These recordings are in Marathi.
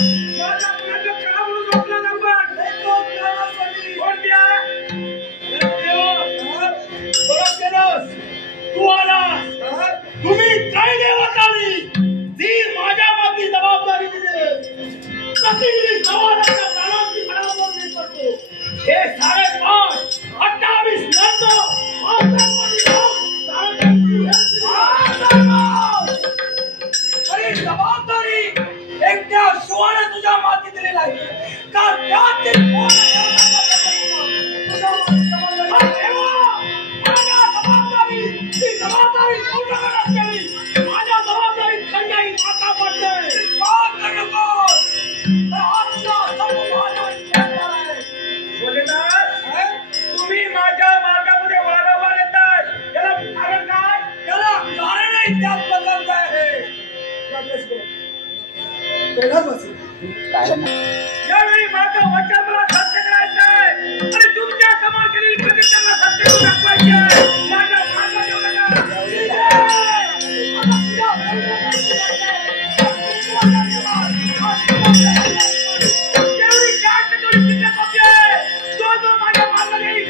माझ्या मुलाचं का म्हणून झोपला आपण तो कामासाठी कोणत्या बरं केलंस तू आलास तुम्ही काय देवतानी ती माझ्या माती जबाबदारी दिली प्रतिनिधी समाजाच्या प्राणांची घडामोडी करतो हे 5.5 28 अरे जबाबदारी एकट्या शिवाने तुझ्या माती दिलेली आहे का त्यातील माझ्या जबाबदारी खंडाई माता पडते तुम्ही माझ्या मार्गामध्ये वारंवार येतात त्याला कारण काय त्याला कारणही त्याच प्रकारचं आहे यावेळी माझं वचन मला सत्य करायचं आहे आणि तुमच्या समोर केलेली प्रतिज्ञा सत्य दाखवायची आहे माझ्या जेवढी शांत तेवढी शिल्लक होती जो माझ्या मार्गाने येईल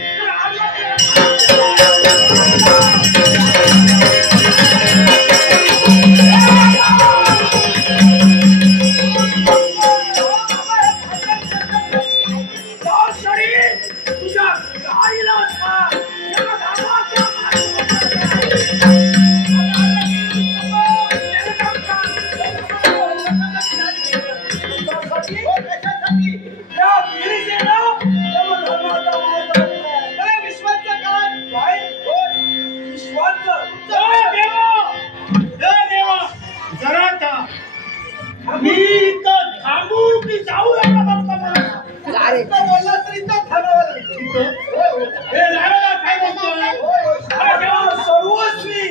सर्वस्वी